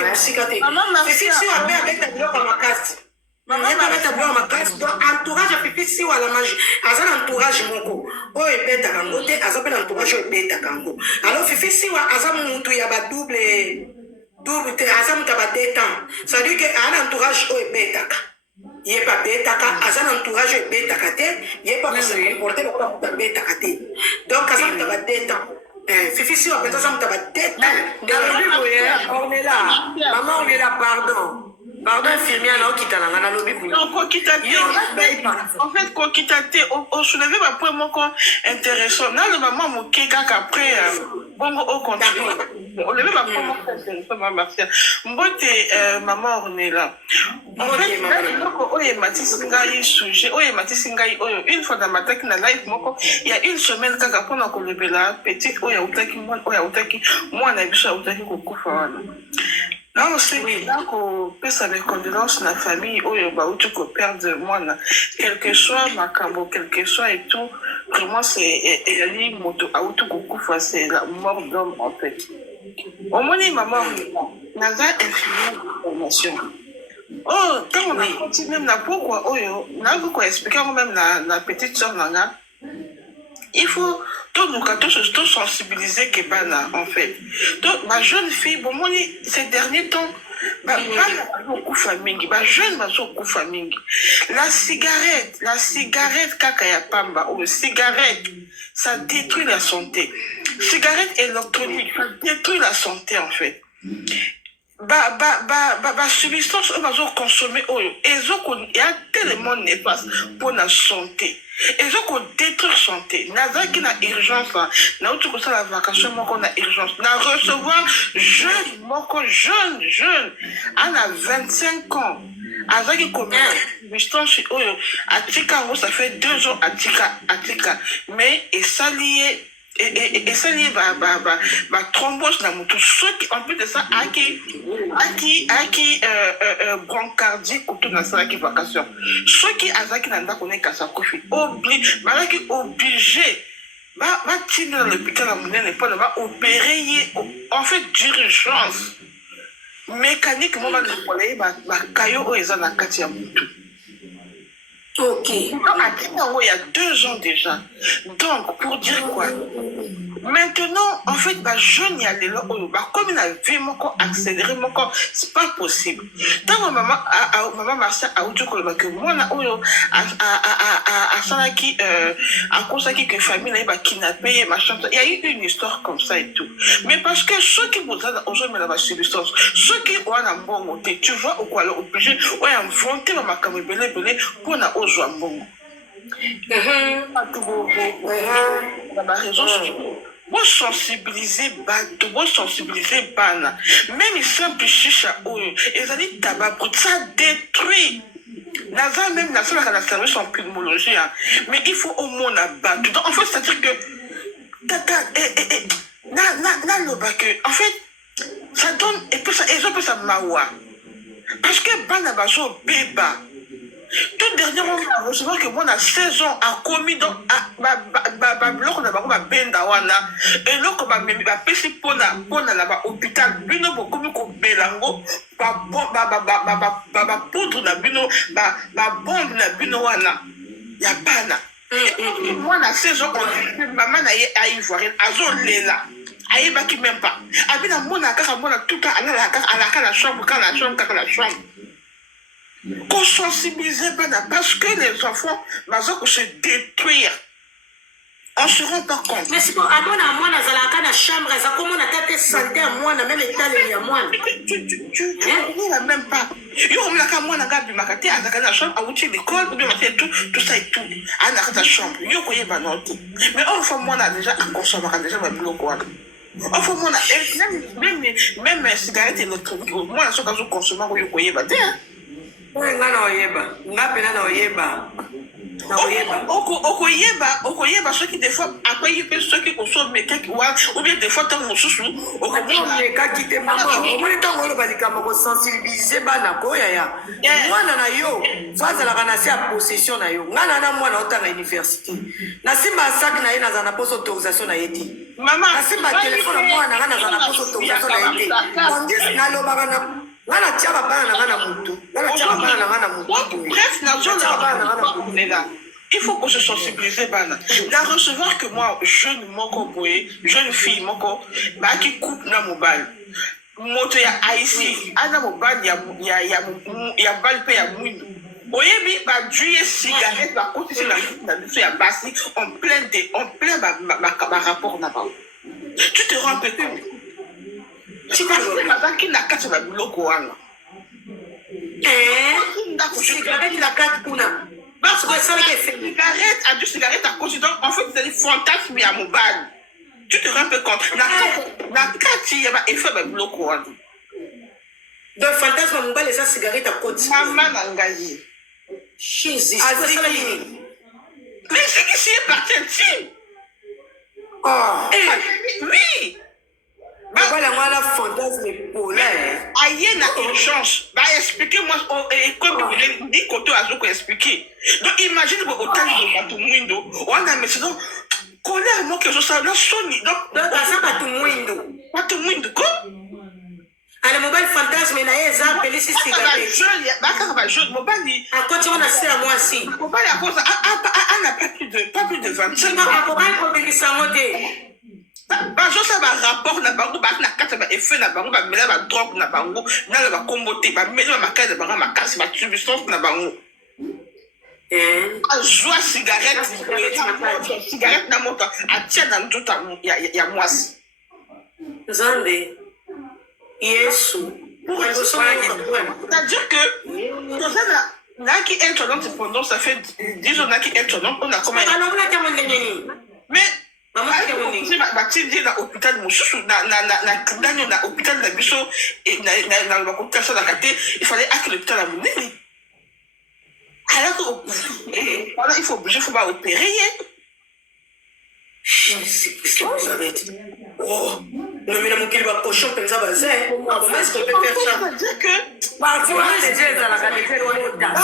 Fifi, si on peut mettre biloko comme Makasi. Maman va mettre biloko comme Makasi. Donc, entourage à Fifi, si on a la magie. Azan entourage moko. Oh, il bête à Kango. Azan peut l'entourage, il bête à Kango. Alors, Fifi, si on a moutou, il y a double. Azan mouta détente. Ça veut dire qu'un entourage, oh, il bête à Kango. Il n'y a pas bêta, azan entourage bêta kate, il n'y a pas pour se comporter comme bêta kate. Donc, azan taba bêta. Fifi, si on peut azan taba bêta. On est là. Maman, on est là, pardon. Pardon, infirmière, là, qui t'a la lobby. Non, en fait, quand tu as soulevé ma point intéressant. Là, le maman m'a dit qu'après, bon, au continue. On levait ma point intéressant, ma Martial. Moi, maman, on est là. En fait, une fois dans ma tête, il y a une semaine, quand on a levé la petite, moi, on a vu ça, non, c'est là qu'on peut sa condoléance la famille, où il va tout perdre moi, quel que soit ma camo, quel que soit et tout, vraiment c'est c'est la mort d'homme en fait. Au moins, maman, n'a pas infini d'informations. Oh, quand on a continué, même là, pourquoi, on a beaucoup expliqué même la petite soeur Nana. Il faut tout sensibiliser Kebana, en fait. Donc, ma jeune fille, bon, moi, ces derniers temps, la cigarette, kakaya pamba, ou cigarette, ça détruit la santé. Cigarette électronique, ça détruit la santé, en fait. Substance consommer il y a tellement néfaste pour la santé et qu'on détruit santé n'a qui na urgence na autre que ça la vacation qu'on a urgence na recevoir jeune à 25 ans avec comme substance atika ça fait 2 ans atika mais et ça lié et ça lié thrombose dans tout ceux qui en plus de ça broncardique autour de ça qui vacation ceux qui azaki nanda connaît qu'à sa coffee obligé va tirer dans l'hôpital à mon pas va opérer en fait d'urgence mécaniquement va le caillou ils en a katia mutu. Ok. Il y a 2 ans déjà. Donc, pour dire quoi? Maintenant, en fait, jeune, il y a les lois, comme il a vu mon corps accéléré, mon corps, c'est pas possible. Tant maman Marcia a dit que moi, à cause que famille n'a kidnappé, machin, il y a eu une histoire comme ça et tout. Mais parce que ceux qui vous ont aujourd'hui la substance, ceux qui ont un bon monté, tu vois, ou quoi, obligé, ont inventé ma camébélé pour na ozwa mbongo. La raison, vous sensibiliser bana. Même simple chicha ils ont dit tabac, ça détruit. Naza même la seule la service en pulmonologie, mais il faut au moins abattre. Donc en fait, c'est-à-dire que en fait, ça donne et puis ça exemple ça mawa. Parce que bana bazo beba. Tout dernièrement, je vois que moi, à 16 ans, a commis donc l'autre n'a benda wana et l'autre m'a pesi pona là-bas hôpital bino beaucoup comme belango poudre na bino bombe na bino wana ya bana. Moi, à 16 ans, maman a ivoirienne azolela. Aïe, qui même pas. Abina mona kaka mona tout à la chambre, la chambre. Qu'on sensibilise parce que les enfants vont se détruire. On ne se rend pas compte. Mais c'est pour moi, dans la chambre, ça comment on a tête santé à moi, même état de moi. Tu ne même pas. Yo, on a qu'à moi, on a qu'à bimakate, à la chambre, à outil d'école, tout ça et tout. À la chambre, yo, koye banote. Mais enfin, moi, on a déjà à consommer, déjà, ma bloc. Enfin, moi, même cigarette électronique, moi, on a qu'à consommer, yo, koye banote. Nga na oyeba, nga pena na oyeba. okoyeba soki des fois akoyi mpe soki osomekaki wa ou bien des fois ntango mosusu omekaki te mama omoni ntango oloba likambo kosensibilize bana koyaya mwana na yo fazalaka na se ya possession na yo ngana na mwana otanga université nasimba asaki na ye nazala na poso autorisation na ye te nasimba telefone mwana nga nazala na poso autorisation na ye te tandis nalobaka na ngana tiaka bana na nga na motu ngana tiaka bana na nga na motu bref il faut qu'on se sensibilise bana na recevoir que moi jeune moko boye jeune fille moko baki couple na mobile moto ya haïti ana mobile ya bal pe ya mwindo oyebi baduye cigarette bakotisi na biso ya basi en plein rapport na bao tu te rends peu bazaki na kati na biloko wana cigarette na kati kuna cigarette a du cigarette à cause donc en fait c'est des fantasmes ya mobile tu te rends peu compte na kati ya ba effet ba biloko wana donc fantasme mobile eza cigarette à côté mama na ngai jésus mais c'est qui s'y est parti intime oui voilà moi la fantasme polaire aye na urgence ba expliquer moi comme ni koto azoko expliquer donc imagine bo otali de bato mwindo wana mais donc colère mo que ça na soni donc asa bato mwindo ko ale mobile fantasme na ye eza pelisi cigarette bakaka ba jeune mobile akoti wana se ya mwasi mobile akoza ana pas plus de 25 ans mobile kobekisa ngo te bazosa barapport na bango baki na kati ya baeffet na bango bamela badrogue na bango nala bakombo te bameli bamakasi na bango makasi basubstance na bango azwa cigarette na moto atia na nzoto ya mwasi nzambe yesu c'est-à-dire que toza naki intolente pendant ça fait 10 ans naki intolente on a comment mais batindi na hôpital mosusu nani na hôpital na biso na bakotasalaka te il fallait ake l'hôpital ya monene alors que il faut obligé faut baopérer ye nomina mokili bacochon mpenza baza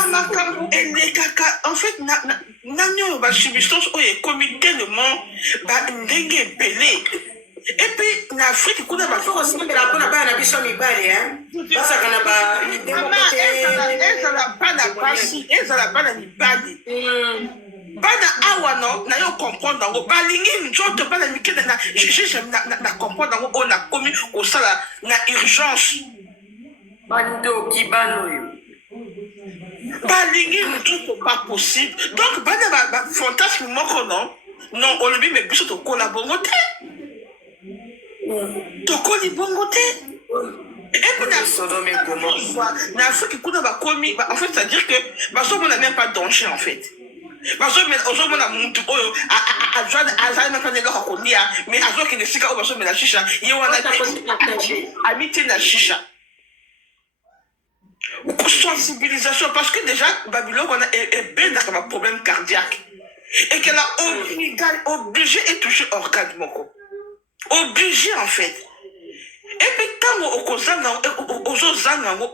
makambo elekaka en fait nani oyo basubstance oyo ekomi tellement ndenge ebele epuis na afrique kuna bakosembela mpona bana na biso mibale basaka na ezala bana basi ezala bana mibali bana awa no na yo comprendre yango balingi nzoto bana mike na comprendre yango oyo nakomi kosala na urgence bandoki bana oyo balingi nzoto pas possible donc bana bafantasme moko non olobi me biso tokola bongo te tokoli bongo te epuis na afrique kuna bakomi en fait c'est-à-dire que bazomona même pas danger en fait ozomona mutu oyo azali mpe na eloko kolia mais azokende esika oyo bazomela shisha ye wana ami te na shisha sensibilisation parce que déjà babiloko wana ebendaka baproblème cardiaque et qu'elle a obligé et touché organe moko obligé en fait et puis ntango ozozanga yango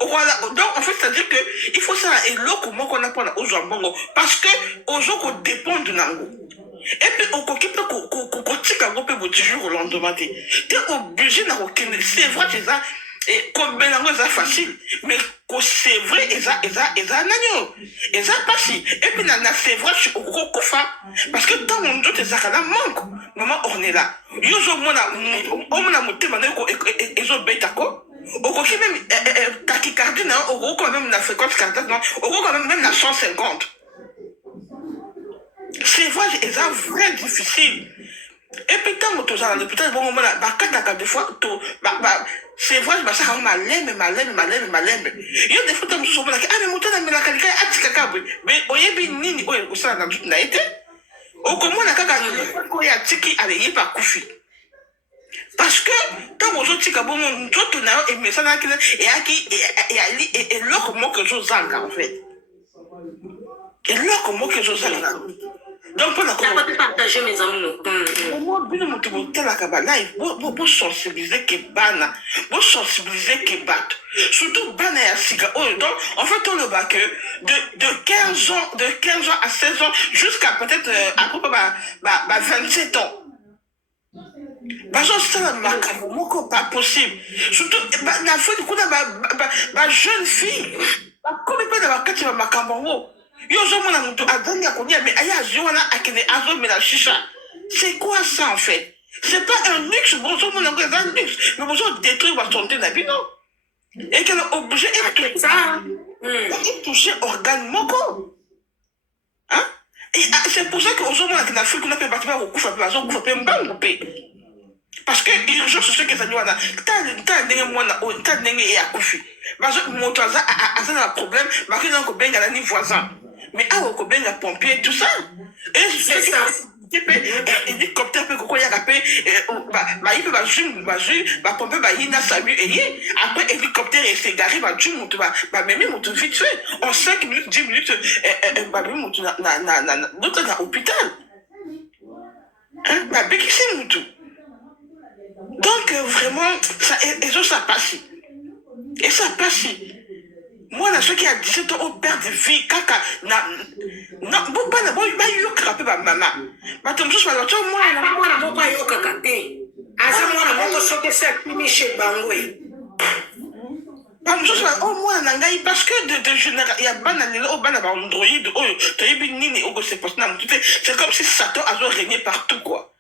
donc en fait c'est à dire que il faut sala eloko moko na mpona ozwa mbongo parce que ozokodépendre nango et puis okoki mpe kotika yango mpe bout du jour au lendemain te obligé na kokende c'est vrai eza komela yango eza facile mais c'est vrai eza nanio eza pasi et puis na c'est vrai okokofa parce que ntango nzoto ezaka na manque mama ornela yo omona motema na yo ezobetako okoki même tachycardie na yo okokoka même na fréquence cardiaque na okokoka même na 150 c'est vrai eza vrai difficile et puis ntango tozala na l'hôpital bongo mona bakataka des fois c'est vrai basaka ngo malembe yo des fois ntango mosusu omonaki mais moto anamelaka likai atikaka boye mais oyebi nini oyo osala na nzoto na ye te okomona kaka oyo atiki aleyeba akufi parce que ntango ozotika bongo nzoto na yo emesanaki eyaki eloko moko ezozanga en fait eloko moko ezosalela donc mpona pas partager mes amours. moi bino moto botalaka balive bosensibilize ke bana bosensibilize ke bato surtout bana ya sika oyo donc en fait oloba que de 15 ans à 16 ans jusqu'à peut-être après 27 ans bazosala makambo moko pas possible surtout na foti kuna bajeune fille bakomi mpe na bakati ya makambo yango yo ozomona moto azangi ya kolia me aye azwi wana akende azomela shisha c'est quoi ça en fait c'est pas un luxe bozomona yango eza luxe mais bozodétruire basanté na bino ekele obligé etouche organe moko c'est pour ça que ozomona ke na afrique kuna mpe bato bakokufa mpe bazokufa mpe mbangu mpe parce que urgence soki ezali wana tala ndenge mwana oyo tala ndenge ye akufi moto aza na problème bakendaka kobengana ni voisin mais awa kobenga pompier tout ça mpe hélicoptère mpe kokoyaka mpe bayi mpe bazwi bapompier bayi na salu eye après hélicoptère esegari bazwi moto bamemi moto vite fait en 5 minutes 10 minutes bamemi moto d'autre na hôpital babekisi moto. Donc vraiment, ça passe. Et ça passe. Moi, là, ceux qui a 17 ans, on perd de vie, caca. Non, bon, pas yo craper ma maman. Mais tu me dis, moi, pas yo kakate. Asa moi, moi, ce que c'est fini chez Bangwe. Oh, moi, nangai, parce que de général, il y a banane, oh, banane, Android, oh, tu as eu nini, oh, c'est comme si Satan a régné partout, quoi.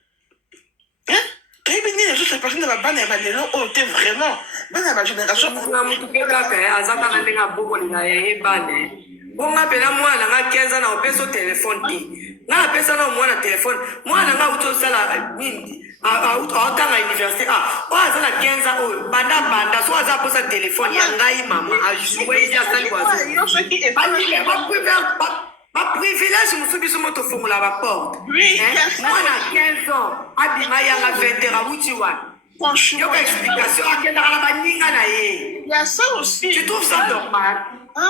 Hein? toyebi les autres personnes na bana ya balelo oyo te vraiment bana ya bagénération na mutu mpe kaka aza kaka ndenge abokolela yayebane bonga mpena mwana nga 15 ans na opesa telefone te nga napesa na mwana telefone mwana nga auti osala nini aotanga université oyo aza na 15 ans oyo banda so aza aposa telefone ya ngai mama ajoue asali privilège mosusu biso mo tofongola baporte mwana 15 ans abima yanga 20 heures awuti wana yoka explication akendaka na baninga na ye tu trouves ça normal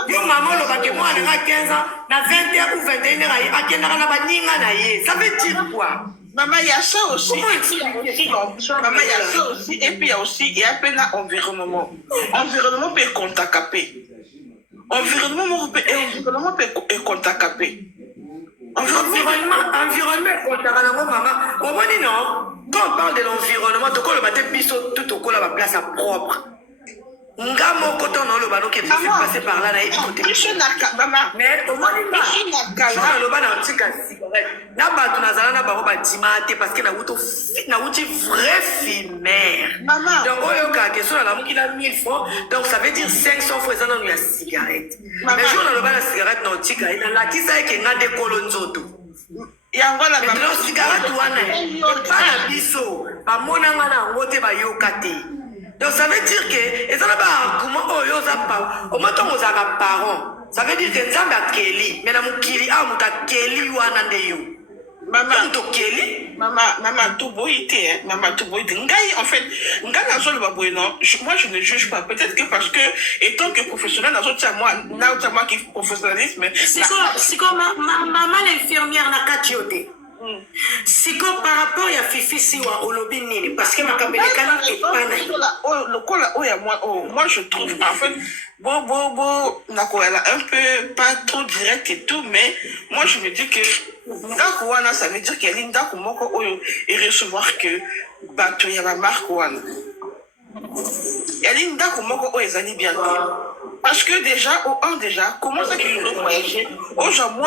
yo mama olobake mwana nga 15 ans na 20 heures ou 21 heures aye akendaka na baninga na ye ça veut dire quoi? Maman, il y a ça aussi. Maman, il y a ça aussi. Et puis, il y a peine l'environnement. Environnement peut contacter. Environnement peut contacter. Environnement maman. Quand on parle de l'environnement, tu le bâti biso tout au la place à propre. Nga moko to na lo bano ke bi passer par là na écouter. Mais au moins na lo bana tika cigarette. Na ba tu na zala na ba dimate parce que na wuti vrai fumer. Donc oyo ka ke so na muki na 1000 francs. Donc ça veut dire 500 francs dans la cigarette. Mais jour na lo bana cigarette na tika na la kisa ke nga de kolonzoto. Yango la ba cigarette wana pas na biso. Ba mona nga na ngote ba yokate. Donc ça veut dire que et ça là comment oyo za pa au matin aux parents ça veut dire que nzambe akeli mais na mukili muta keli wana ndeyo maman to keli maman to boité maman to boité ngai en fait ngai na zo le baboy non moi je ne juge pas peut-être que parce que étant que professionnel na zo tia moi qui professionnalisme c'est comme maman l'infirmière na katiote siko par rapport à Fifi siwa olobi nini parce que makambele kana moi je trouve en fait bon nakoela un peu pas trop direct et tout mais moi je me dis que ndako wana ça veut dire qu'il y a ndako moko oyo et recevoir que bato ya ba marque wana ya ndako moko oyo ezali bien parce que déjà comment ça qu'ils ont voyagé aujourd'hui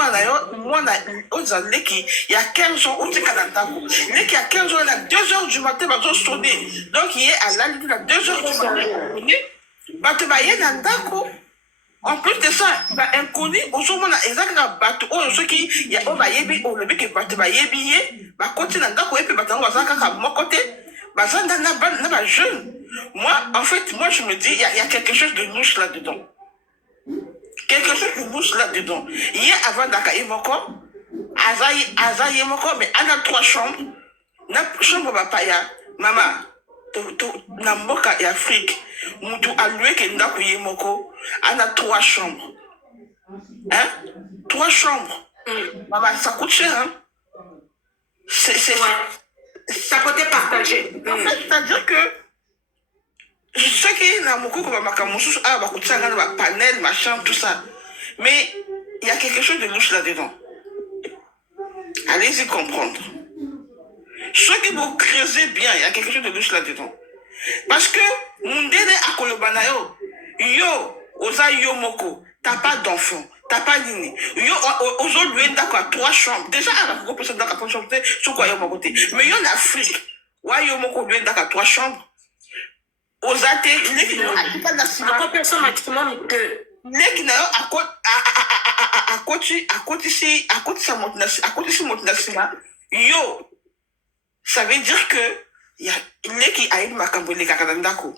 moi il y a 15 ans où c'est Kanatako il y a 15 ans à 2h du matin ils ont sonné donc il est à la limite à 2h du matin bato baye na ndako en plus de ça inconnu aujourd'hui ezaka bato oyo soki ya o bayebi o lebi ke bato bayebi ye ba côté na ndako et puis bato bazaka ka mon côté bazanda na ba jeune. Moi, en fait, je me dis, il y a quelque chose de louche là-dedans. Quelque chose de louche là-dedans. Hier, avant Daka Imoko, Aza Yemoko, mais on a 3 chambres. Na chambre Bapaya, maman, na Mboka et Afrique, Moutou a loué que Ndaku Yemoko, on a 3 chambres. Hein? 3 chambres. Maman, ça coûte cher, hein. C'est Ça côté partagé. En fait, c'est-à-dire que ce qui est dans mon coup, panel, machin, tout ça. Mais il y a quelque chose de louche là-dedans. Allez-y comprendre. Ceux qui vont creuser bien, il y a quelque chose de louche là-dedans. Parce que, Mundele a kolobanayo, yo, oza yo moko, t'as pas d'enfant, t'as pas nini. Yo, aujourd'hui, d'accord, à 3 chambres. Déjà, à la personne d'accord, 3 chambres, c'est quoi yo moko. Mais yo en Afrique, ouais, yo moko, d'accord, à 3 chambres. Oza te, les qui n'ont pas d'assima. Encore personne maximum que. Les qui n'ont à côté yo, ça veut dire que il y a les qui a une makambo les kakadandako.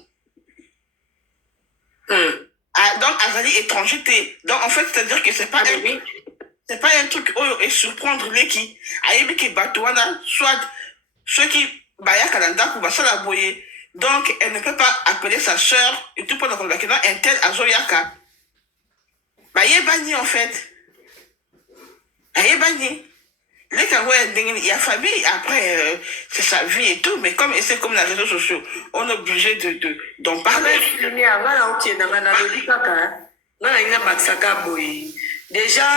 Donc azali étranger donc en fait c'est à dire que c'est pas un truc et surprendre les qui ayebi ki batouana soit ceux qui baya kadandako ba sala boye. Donc elle ne peut pas appeler sa sœur et tout pour le convaincre un tel azoyaka. Bayebani en fait. Bayebani. Les Kawaii, il y a famille, après, c'est sa vie et tout, mais c'est comme les réseaux sociaux, on est obligé d'en parler. Déjà,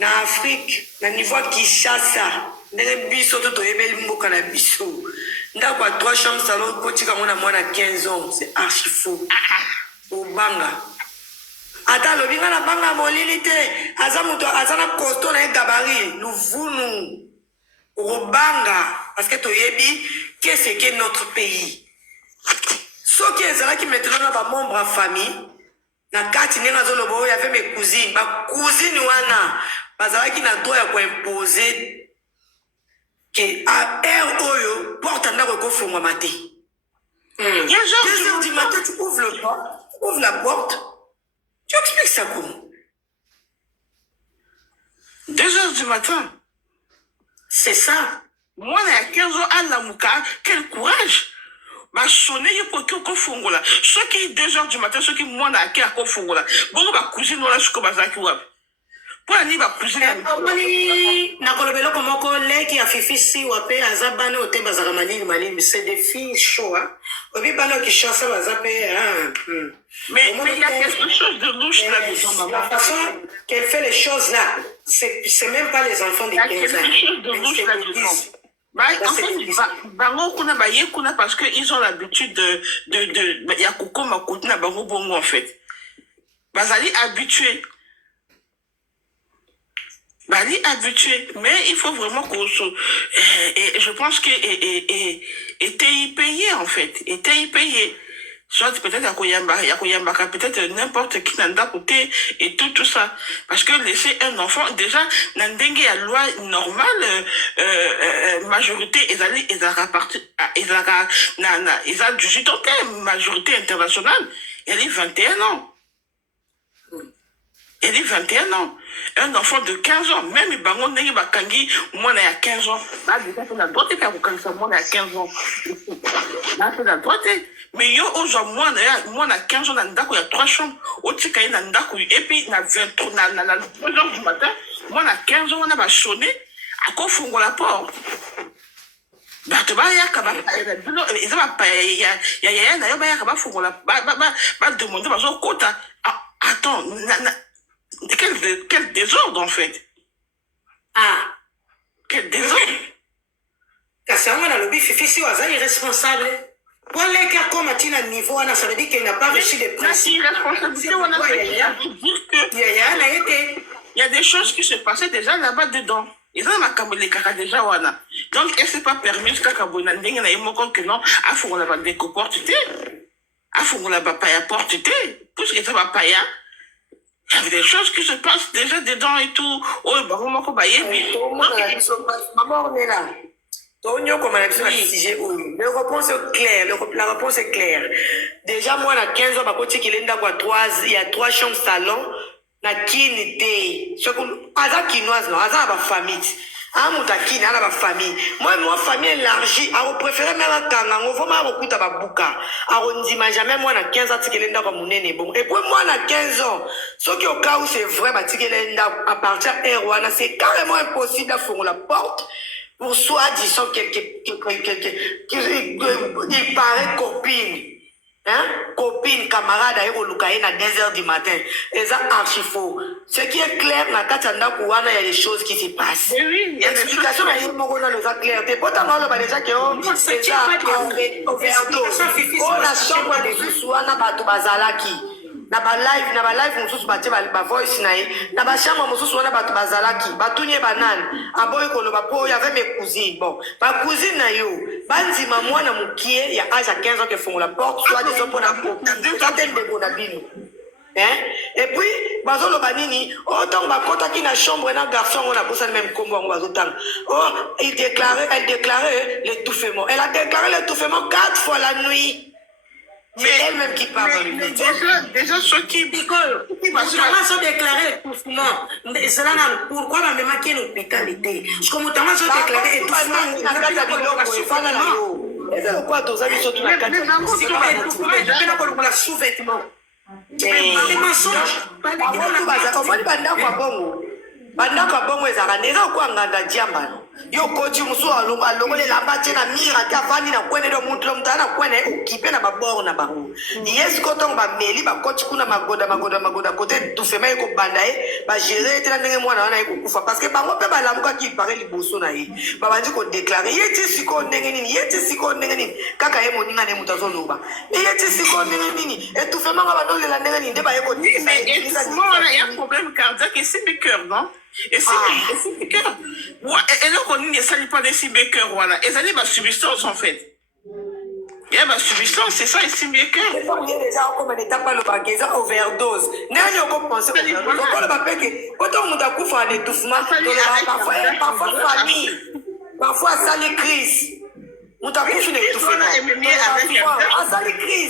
en Afrique, au niveau de Kinshasa, Ndakwa 3 chambres salon koti kama na mwana 15 ans, c'est archi fou. Au banga. Ata lobi nga na banga molili te, azamuto azana costaud na gabarit, luvunu. Au banga parce que toyebi qu'est-ce que notre pays. So qui ezala qui maintenant na ba membre en famille, na kati nenga zolobo y avait mes cousines, ba cousine wana bazala qui na droit ya ko imposer que à air oyo porte na ko fongwa maté. 2h du matin tu ouvres la porte. Tu expliques ça comment? 2h du matin. C'est ça. Moi, il y a 15 ans à la mouka, quel courage! Ma sonné, il faut que fongola. Ceux qui 2h du matin, ceux qui moi n'a qu'à fongola. Bon, ma cousine, on a ce que bazaki wab. Pour aller ma cousine. Nakolobelo comme collègue qui a fifi si wapé azabane au thème bazaramani mani, c'est des filles chaudes. Obi bano qui chasse bazapé. Mais il y a quelque chose de louche là-dedans, la façon qu'elle fait les choses là, c'est même pas les enfants de 15 ans. Il y a quelque chose de louche là-dedans. En fait, bango kuna baye kuna parce que ils ont l'habitude de ya koko makoto na bango bongo en fait. Bazali habitué. Bali habitué, mais il faut vraiment qu'on se... Et je pense que était payé en fait, était payé. Soit peut-être à Koyamba, peut-être n'importe qui n'a pas côté et tout ça. Parce que laisser un enfant, déjà, n'endengue à loi normale, majorité, ils ont du judoté, majorité internationale, elle est 21 ans. Elle est 21 ans. Un enfant de 15 ans, même si bango n'est pas kangi, moi, il y a 15 ans. Là, déjà, c'est la droite, et moi, il y a 15 ans. Là, c'est la droite. Mais yo, aujourd'hui, moi, il y a 15 ans, il y a 3 chambres. Et puis, il y a 2 heures du matin, moi, il y a 15 ans, on a sonné, à quoi font la porte? Bato ba ya kaba ils va pas ya na yo ba ya kaba font la ba demander ba zo kota. Attends, quel désordre en fait. Quel désordre. Parce qu'on a le bif, fifi, c'est irresponsable. Pour les cas comme à un niveau, ça veut dire qu'il n'a pas reçu des principes. Il y a des choses qui se passaient déjà là-bas dedans. Ils ont ma les caca déjà wana. Donc elle s'est pas permis jusqu'à Kabona n'engue na yemo que non a font la bande portité. A font la papaya portité. Puisque ça va pas ya. Il y avait des choses qui se passent déjà dedans et tout. Oh, bah, comment on va y aller? Maman, on est là. La réponse est claire. La réponse est claire. Déjà, moi, à 15 ans, il y a 3 chambres salon. Na kinité. Aza kinoise, non? Aza ba famille. amutakini ana bafamille moi famille élargie préféré même kangango vraiment akokuta babuka akondima jamais mwana 15 atikele ndako monene bon et puis mwana 15 ans soki au cas où c'est vrai batikele ndako à partir heure wana c'est carrément impossible d'afongola la porte pour soi-disant qui paraît copine. Hein? Copine, camarade, à à 10h du matin. Et ça, archi faux. Ce qui est clair, il y a des choses qui se passent. Oui, il y a des choses. L'explication est claire. T'es pas tellement le déjà que on la chambre de Sousouana Batou Bazalaki. Na ba live mususu batie ba voice na ye na ba chambre mususu wana bato bazalaki batunye banane aboyi koloba po ya avait mes cousines bon ba cousine na yo banzima mwana mukie ya âge à 15 ans que font la porte soit disons pour la centaine de bonabino hein et puis bazoloba nini autant ba kotaki na chambre na garçon on a bossa même combo on bazotang elle déclarait l'étouffement elle a déclaré l'étouffement 4 fois la nuit. C'est elle-même qui parle. Déjà, ceux qui... Nicole, notamment sont déclarés étouffement. Pourquoi ma maman qui est en hôpitalité? Je comme notamment sont déclarés étouffement. Sous-vêtements. Les mensonges. bandako bongo ezaka neza kwa nganda diamba yo koti musu alongole la batie na mira ta vani na kwene do muntu mutana kwene okipe na baboro na bango yes koton ba meli ba koti kuna magoda côté tout fait mais ko bandaye ba gérer tena ndenge mwana wana ekukufa parce que bango pe ba lamuka ki paré liboso na ye ba bandi ko déclarer yeti siko ndenge nini kaka ye moninga ne mutazo loba yeti siko ndenge nini et tout fait manga ba dole la ndenge nini de ba ye ko mais il y a un problème cardiaque et c'est le cœur non. Et c'est le cœur. Et donc, on ne salit pas des cœurs, voilà. Et ça dit ma substance, en fait. Il y a ma substance, c'est ça, et c'est le cœur. Il y a déjà comme on n'était pas le baguette, overdose. N'est-ce pas pensé au overdose? Quand le papier, quand on a coupé un étouffement, parfois famille, parfois ça les crises. On t'a coupé un étouffement. Parfois, ça les crises.